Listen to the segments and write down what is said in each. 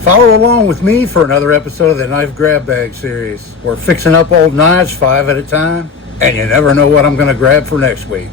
Follow along with me for another episode of the Knife Grab Bag series. We're fixing up old knives 5 at a time, and you never know what I'm going to grab for next week.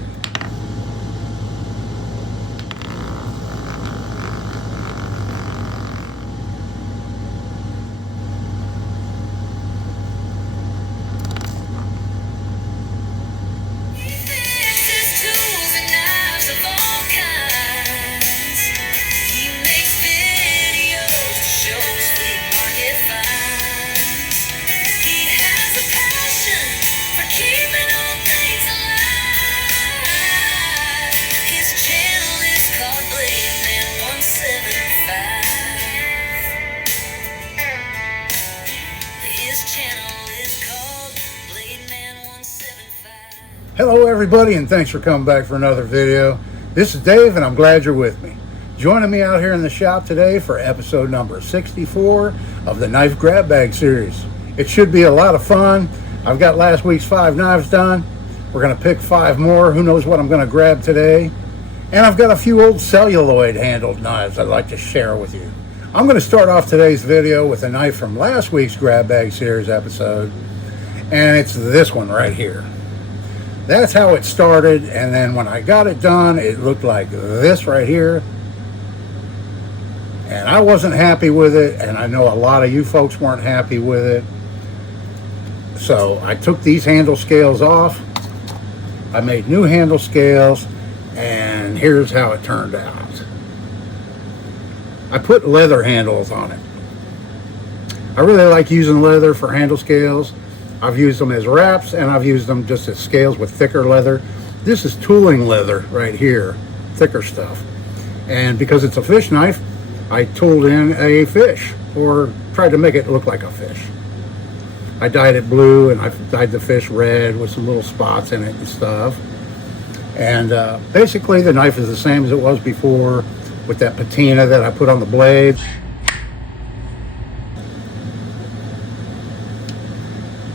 Hello everybody, and thanks for coming back for another video. This is Dave and I'm glad you're with me. Joining me out here in the shop today for episode number 64 of the Knife Grab Bag series. It should be a lot of fun. I've got last week's 5 knives done. We're going to pick 5 more. Who knows what I'm going to grab today. And I've got a few old celluloid handled knives I'd like to share with you. I'm going to start off today's video with a knife from last week's Grab Bag series episode. And it's this one right here. That's how it started, and then when I got it done, it looked like this right here. And I wasn't happy with it, and I know a lot of you folks weren't happy with it. So I took these handle scales off. I made new handle scales, and here's how it turned out. I put leather handles on it. I really like using leather for handle scales. I've used them as wraps, and I've used them just as scales with thicker leather. This is tooling leather right here, thicker stuff. And because it's a fish knife, I tooled in a fish, or tried to make it look like a fish. I dyed it blue, and I dyed the fish red with some little spots in it and stuff. And basically the knife is the same as it was before, with that patina that I put on the blades.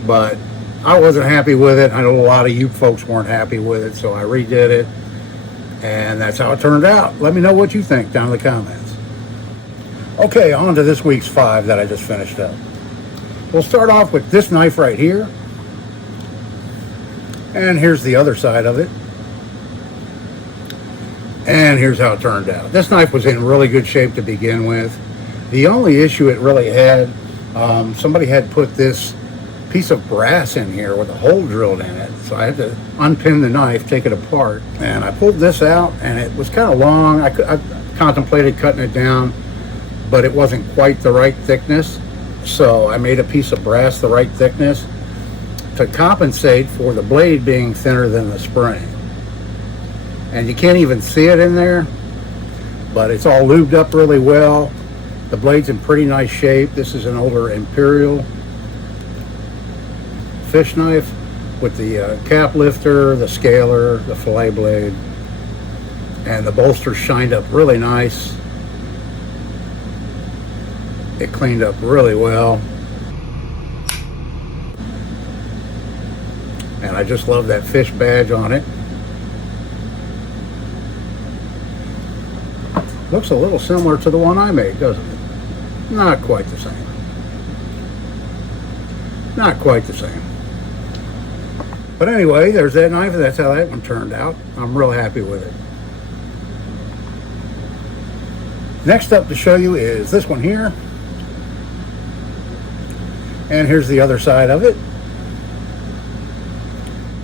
But I wasn't happy with it. I know a lot of you folks weren't happy with it, so I redid it, and that's how it turned out. Let me know what you think down in the comments. Okay, on to this week's 5 that I just finished up. We'll start off with this knife right here, and here's the other side of it, and here's how it turned out. This knife was in really good shape to begin with. The only issue it really had, somebody had put this piece of brass in here with a hole drilled in it, so I had to unpin the knife, take it apart, and I pulled this out, and it was kind of long. I contemplated cutting it down, but it wasn't quite the right thickness, so I made a piece of brass the right thickness to compensate for the blade being thinner than the spring. And you can't even see it in there, but it's all lubed up really well. The blade's in pretty nice shape. This is an older Imperial fish knife with the cap lifter, the scaler, the fillet blade, and the bolster shined up really nice. It cleaned up really well, and I just love that fish badge on it. Looks a little similar to the one I made, doesn't it? Not quite the same. Not quite the same. But anyway, there's that knife, and that's how that one turned out. I'm real happy with it. Next up to show you is this one here. And here's the other side of it.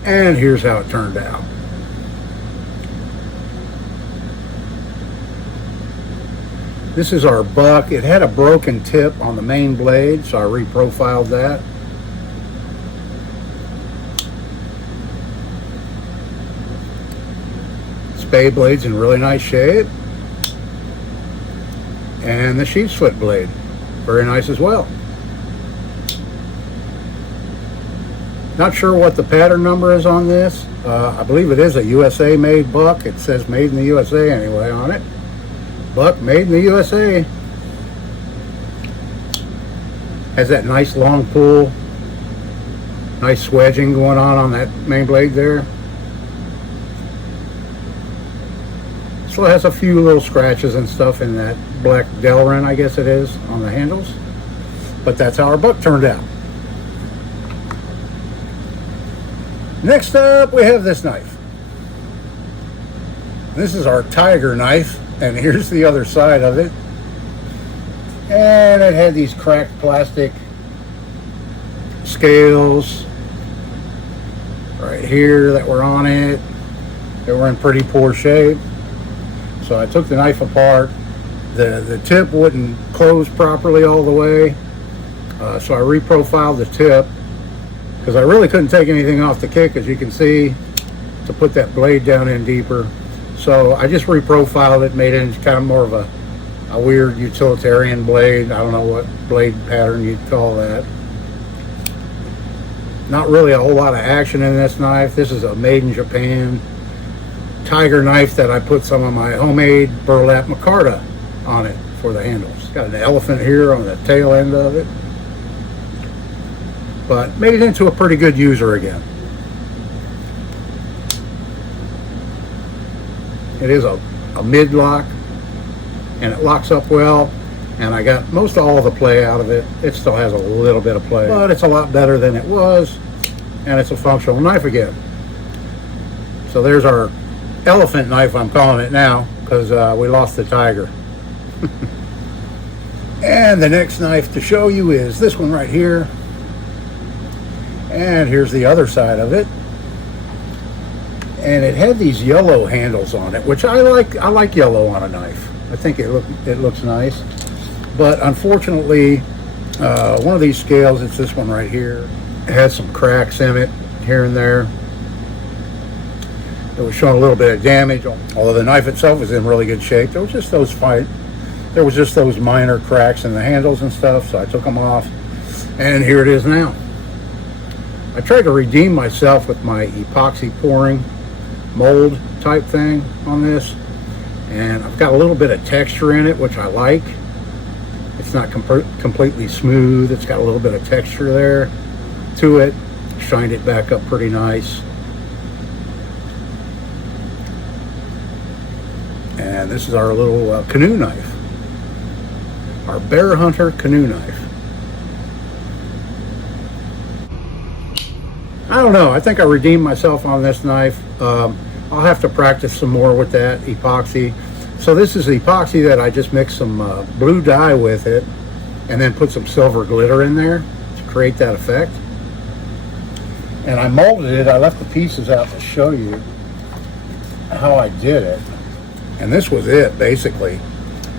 And here's how it turned out. This is our buck. It had a broken tip on the main blade, so I reprofiled that. Spade blade's in really nice shape, and the sheep's foot blade, very nice as well. Not sure what the pattern number is on this. I believe it is a USA made buck. It says made in the USA anyway on it. Buck made in the USA. Has that nice long pull, nice swedging going on that main blade there. Still has a few little scratches and stuff in that black Delrin, I guess it is, on the handles. But that's how our buck turned out. Next up, we have this knife. This is our Tiger knife, and here's the other side of it. And it had these cracked plastic scales right here that were on it. They were in pretty poor shape. So I took the knife apart. The tip wouldn't close properly all the way. So I reprofiled the tip because I really couldn't take anything off the kick, as you can see, to put that blade down in deeper. So I just reprofiled it, made it into kind of more of a weird utilitarian blade. I don't know what blade pattern you'd call that. Not really a whole lot of action in this knife. This is a made in Japan Tiger knife that I put some of my homemade burlap micarta on it for the handles. It's got an elephant here on the tail end of it, but made it into a pretty good user again. It is a mid-lock, and it locks up well, and I got most all of the play out of it. It still has a little bit of play, but it's a lot better than it was, and it's a functional knife again. So there's our elephant knife, I'm calling it now, because we lost the Tiger. And the next knife to show you is this one right here. And here's the other side of it. And it had these yellow handles on it, which I like. I like yellow on a knife. I think it looks nice. But unfortunately, one of these scales, it's this one right here, it has some cracks in it here and there. It was showing a little bit of damage, although the knife itself was in really good shape. There was just those minor cracks in the handles and stuff, so I took them off, and here it is now. I tried to redeem myself with my epoxy pouring mold type thing on this, and I've got a little bit of texture in it, which I like. It's not completely smooth. It's got a little bit of texture there to it. Shined it back up pretty nice. And this is our little canoe knife, our Bear Hunter canoe knife. I don't know, I think I redeemed myself on this knife. I'll have to practice some more with that epoxy. So this is the epoxy that I just mixed some blue dye with it, and then put some silver glitter in there to create that effect. And I molded it. I left the pieces out to show you how I did it. And this was it, basically.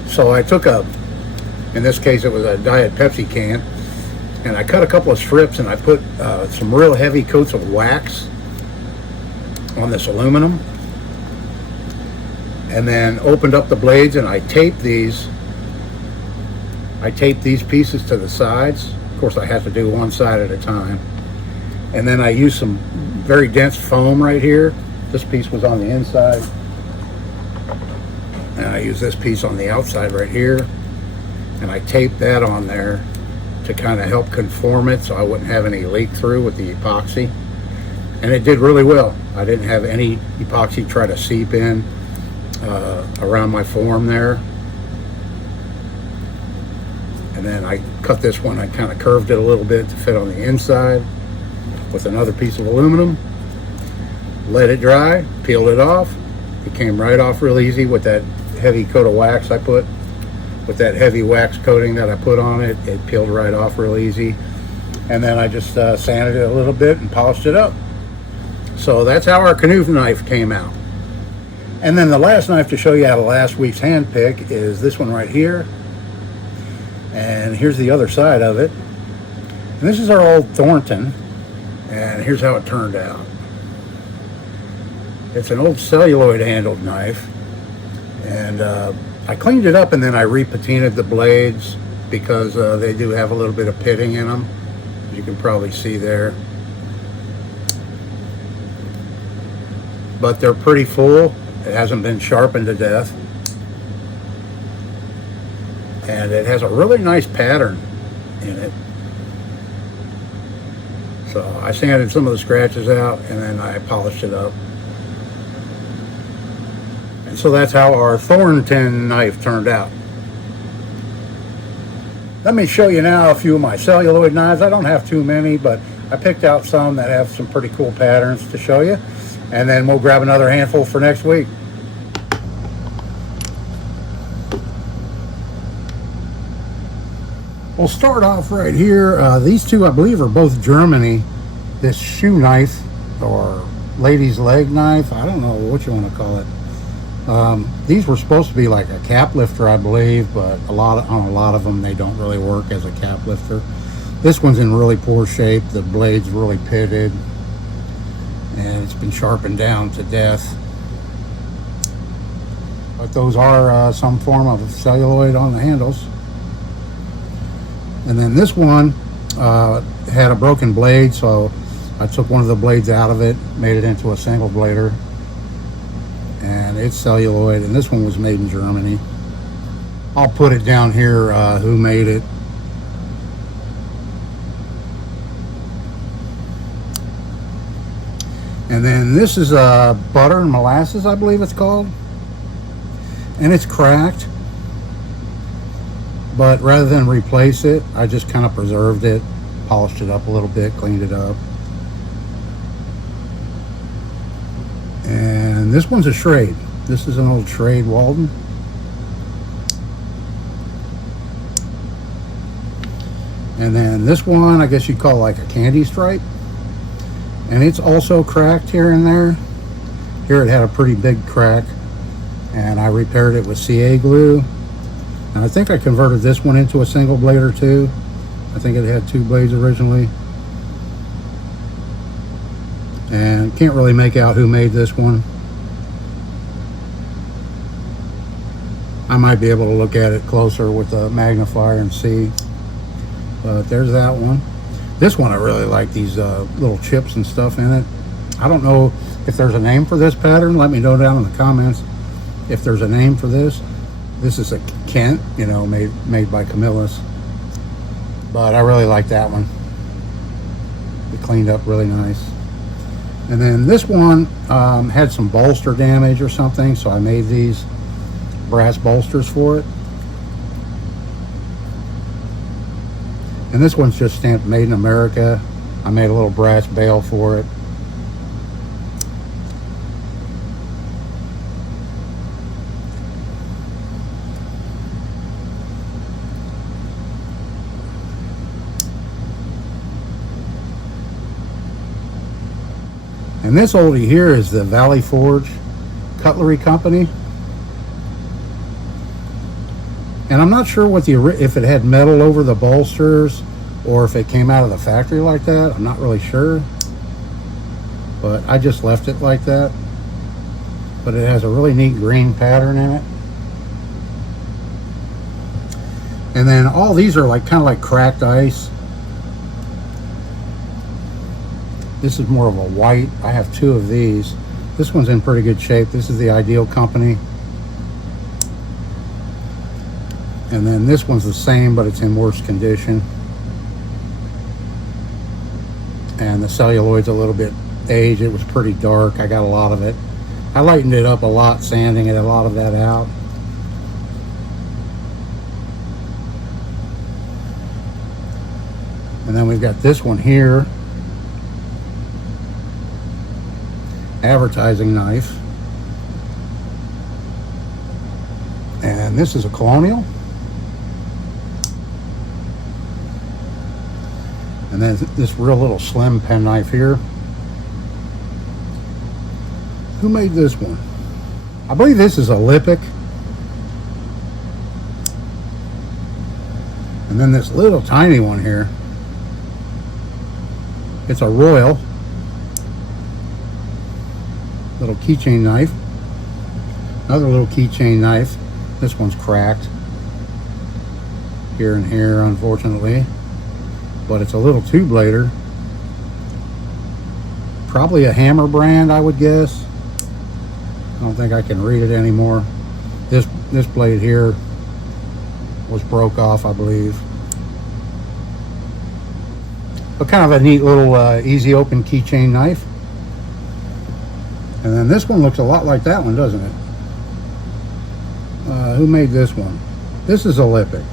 So I took in this case it was a Diet Pepsi can, and I cut a couple of strips, and I put some real heavy coats of wax on this aluminum, and then opened up the blades, and I taped these pieces to the sides. Of course, I have to do one side at a time. And then I used some very dense foam right here. This piece was on the inside, and I use this piece on the outside right here, and I taped that on there to kind of help conform it so I wouldn't have any leak through with the epoxy. And it did really well. I didn't have any epoxy try to seep in around my form there. And then I cut this one, I kind of curved it a little bit to fit on the inside with another piece of aluminum. Let it dry, peeled it off. It came right off real easy with that heavy coat of wax I put. With that heavy wax coating that I put on it, it peeled right off real easy. And then I just sanded it a little bit and polished it up. So that's how our canoe knife came out. And then the last knife to show you out of last week's hand pick is this one right here. And here's the other side of it. And this is our old Thornton. And here's how it turned out. It's an old celluloid handled knife. And I cleaned it up, and then I repatinaed the blades because they do have a little bit of pitting in them. As you can probably see there. But they're pretty full. It hasn't been sharpened to death. And it has a really nice pattern in it. So I sanded some of the scratches out, and then I polished it up. And So that's how our Thornton knife turned out. Let me show you now a few of my celluloid knives. I don't have too many, but I picked out some that have some pretty cool patterns to show you. And then we'll grab another handful for next week. We'll start off right here. These two, I believe, are both Germany. This shoe knife, or lady's leg knife, I don't know what you want to call it. These were supposed to be like a cap lifter, I believe, but on a lot of them they don't really work as a cap lifter. This one's in really poor shape. The blade's really pitted, and it's been sharpened down to death. But those are some form of celluloid on the handles. And then this one had a broken blade, so I took one of the blades out of it, made it into a single blader, and it's celluloid. And this one was made in Germany. I'll put it down here who made it. And then this is butter and molasses, I believe it's called, and it's cracked. But rather than replace it, I just kind of preserved it, polished it up a little bit, cleaned it up. And this one's a Schrade. This is an old Schrade Walden. And then this one, I guess you'd call like a candy stripe. And it's also cracked here and there. Here it had a pretty big crack, and I repaired it with CA glue. And I think I converted this one into a single blader too. I think it had two blades originally. And can't really make out who made this one. I might be able to look at it closer with a magnifier and see. But there's that one. This one I really like, these little chips and stuff in it. I don't know if there's a name for this pattern. Let me know down in the comments if there's a name for this. This is a Kent, you know, made by Camillus. But I really like that one. It cleaned up really nice. And then this one had some bolster damage or something, so I made these brass bolsters for it. And this one's just stamped Made in America. I made a little brass bail for it. And this oldie here is the Valley Forge Cutlery Company. And I'm not sure what if it had metal over the bolsters or if it came out of the factory like that. I'm not really sure. But I just left it like that. But it has a really neat green pattern in it. And then all these are like kind of like cracked ice. This is more of a white. I have two of these. This one's in pretty good shape. This is the Ideal Company. And then this one's the same, but it's in worse condition. And the celluloid's a little bit aged. It was pretty dark. I got a lot of it. I lightened it up a lot, sanding it, a lot of that out. And then we've got this one here. Advertising knife. And this is a Colonial. And then this real little slim pen knife here. Who made this one? I believe this is a Lipic. And then this little tiny one here. It's a Royal. Little keychain knife. Another little keychain knife. This one's cracked here and here, unfortunately, but it's a little two-blader. Probably a Hammer brand, I would guess. I don't think I can read it anymore. This blade here was broke off, I believe. But kind of a neat little easy open keychain knife. And then this one looks a lot like that one, doesn't it? Who made this one? This is Olympic.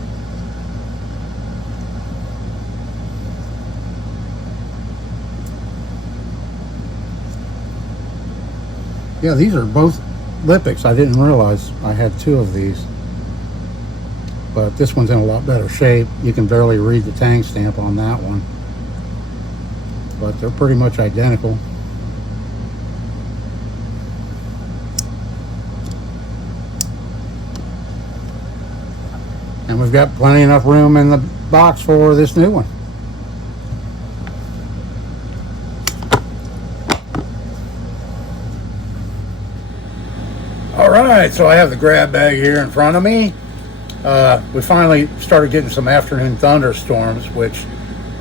Yeah, these are both Lipics. I didn't realize I had two of these. But this one's in a lot better shape. You can barely read the tang stamp on that one. But they're pretty much identical. And we've got plenty enough room in the box for this new one. All right, so I have the grab bag here in front of me. We finally started getting some afternoon thunderstorms, which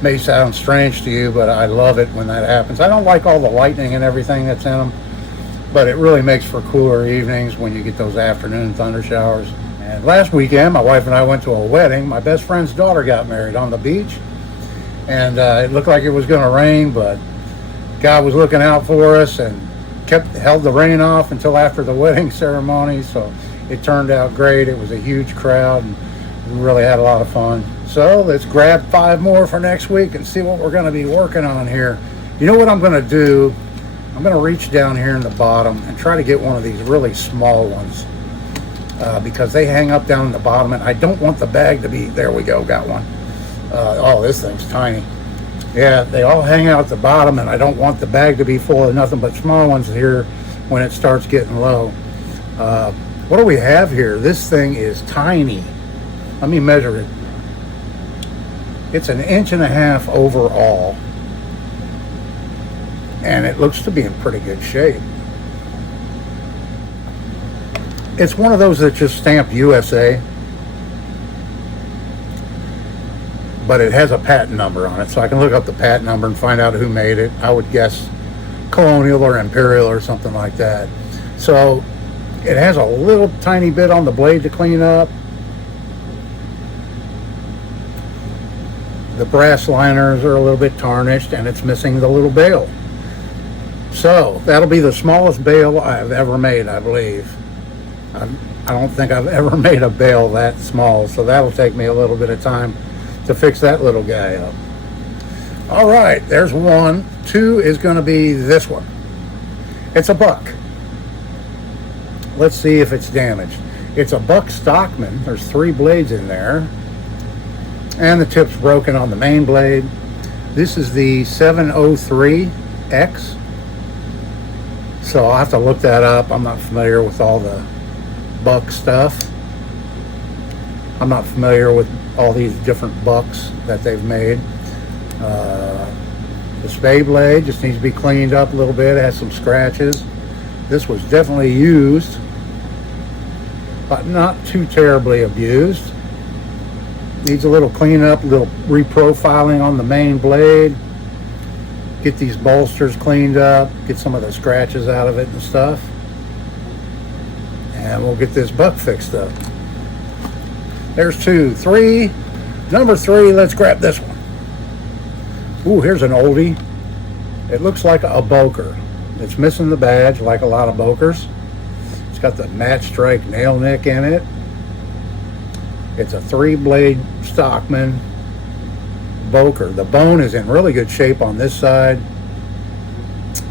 may sound strange to you, but I love it when that happens. I don't like all the lightning and everything that's in them, but it really makes for cooler evenings when you get those afternoon thunder showers. And last weekend, my wife and I went to a wedding. My best friend's daughter got married on the beach, and it looked like it was going to rain, but God was looking out for us and held the rain off until after the wedding ceremony. So it turned out great. It was a huge crowd, and we really had a lot of fun. So let's grab 5 more for next week and see what we're going to be working on here. You know what I'm going to do? I'm going to reach down here in the bottom and try to get one of these really small ones. Because they hang up down in the bottom, and I don't want the bag to be, there we go, got one. Oh, this thing's tiny. Yeah, they all hang out at the bottom, and I don't want the bag to be full of nothing but small ones here when it starts getting low. What do we have here? This thing is tiny. Let me measure it. It's 1.5 inches overall, and it looks to be in pretty good shape. It's one of those that just stamp USA, but it has a patent number on it, so I can look up the patent number and find out who made it. I would guess Colonial or Imperial or something like that. So it has a little tiny bit on the blade to clean up. The brass liners are a little bit tarnished, and it's missing the little bail. So that'll be the smallest bail I've ever made, I believe. I don't think I've ever made a bail that small, so that'll take me a little bit of time to fix that little guy up. All right, there's 1. 2 is going to be this one. It's a buck. Let's see if it's damaged. It's a buck Stockman. There's 3 blades in there, and the tip's broken on the main blade. This is the 703X, so I'll have to look that up. I'm not familiar with all the buck stuff. I'm not familiar with all these different bucks that they've made. The spade blade just needs to be cleaned up a little bit. It has some scratches. This was definitely used, but not too terribly abused. Needs a little cleanup, a little reprofiling on the main blade. Get these bolsters cleaned up, get some of the scratches out of it and stuff. And we'll get this buck fixed up. There's 2. 3. Number 3, let's grab this one. Ooh, here's an oldie. It looks like a Boker. It's missing the badge like a lot of Bokers. It's got the match strike nail nick in it. It's a 3-blade Stockman Boker. The bone is in really good shape on this side.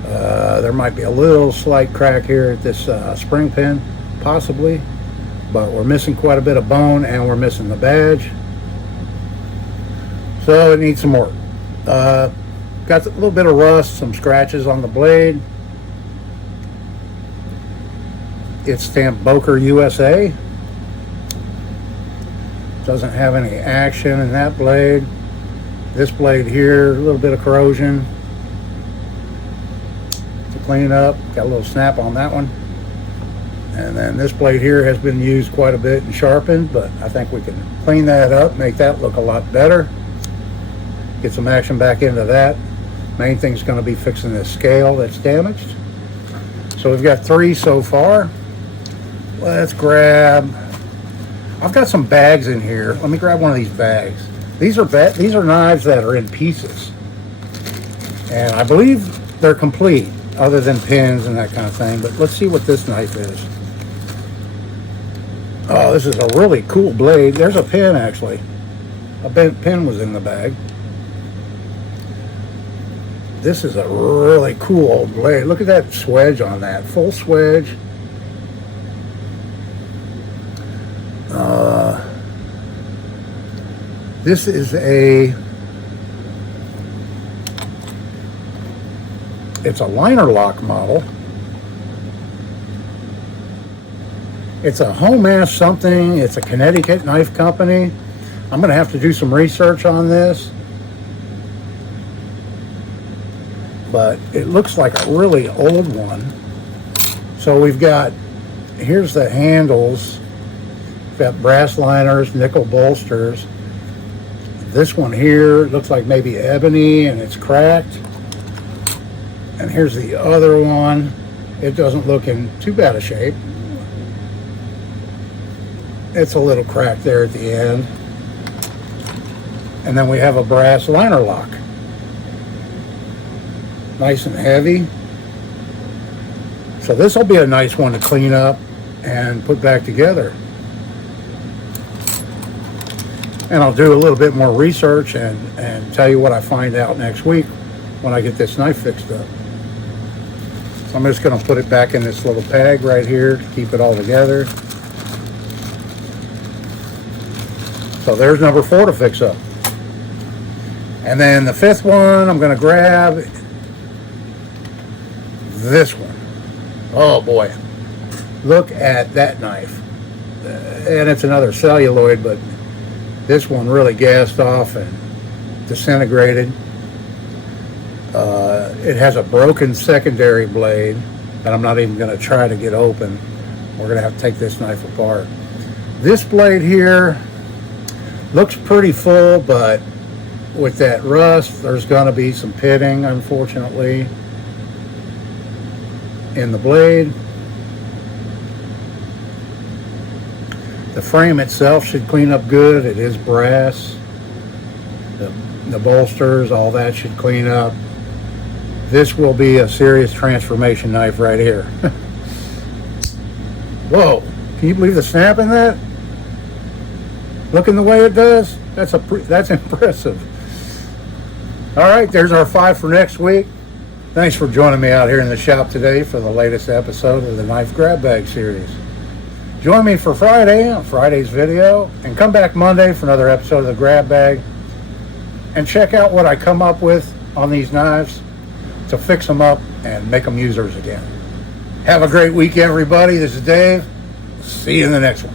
There might be a little slight crack here at this spring pin, possibly, but we're missing quite a bit of bone, and we're missing the badge, so it needs some work. Got a little bit of rust, some scratches on the blade. It's stamped Boker USA. Doesn't have any action in that blade. This blade here, a little bit of corrosion to clean up. Got a little snap on that one. And then this blade here has been used quite a bit and sharpened, but I think we can clean that up, make that look a lot better. Get some action back into that. Main thing's going to be fixing this scale that's damaged. So we've got 3 so far. Let's grab, I've got some bags in here. Let me grab one of these bags. These are knives that are in pieces, and I believe they're complete other than pins and that kind of thing. But let's see what this knife is. Oh, this is a really cool blade. There's a pin, actually. A bent pin was in the bag. This is a really cool old blade. Look at that swedge on that. Full swedge. This is it's a liner lock model. It's a home-ass something. It's a Connecticut knife company. I'm going to have to do some research on this. But it looks like a really old one. So we've got, here's the handles. We've got brass liners, nickel bolsters. This one here looks like maybe ebony and it's cracked. And here's the other one. It doesn't look in too bad a shape. It's a little cracked there at the end. And then we have a brass liner lock. Nice and heavy. So this will be a nice one to clean up and put back together. And I'll do a little bit more research and tell you what I find out next week when I get this knife fixed up. So I'm just going to put it back in this little bag right here to keep it all together. So there's number 4 to fix up. And then the 5th one, I'm going to grab this one. Oh boy, look at that knife. And it's another celluloid, but this one really gassed off and disintegrated. It has a broken secondary blade that I'm not even going to try to get open. We're going to have to take this knife apart. This blade here looks pretty full, but with that rust, there's going to be some pitting, unfortunately, in the blade. The frame itself should clean up good. It is brass. The bolsters, all that should clean up. This will be a serious transformation knife right here. Whoa, can you believe the snap in that? Looking the way it does, that's impressive. All right, there's our 5 for next week. Thanks for joining me out here in the shop today for the latest episode of the Knife Grab Bag series. Join me for Friday on Friday's video, and come back Monday for another episode of the Grab Bag, and check out what I come up with on these knives to fix them up and make them users again. Have a great week, everybody. This is Dave. See you in the next one.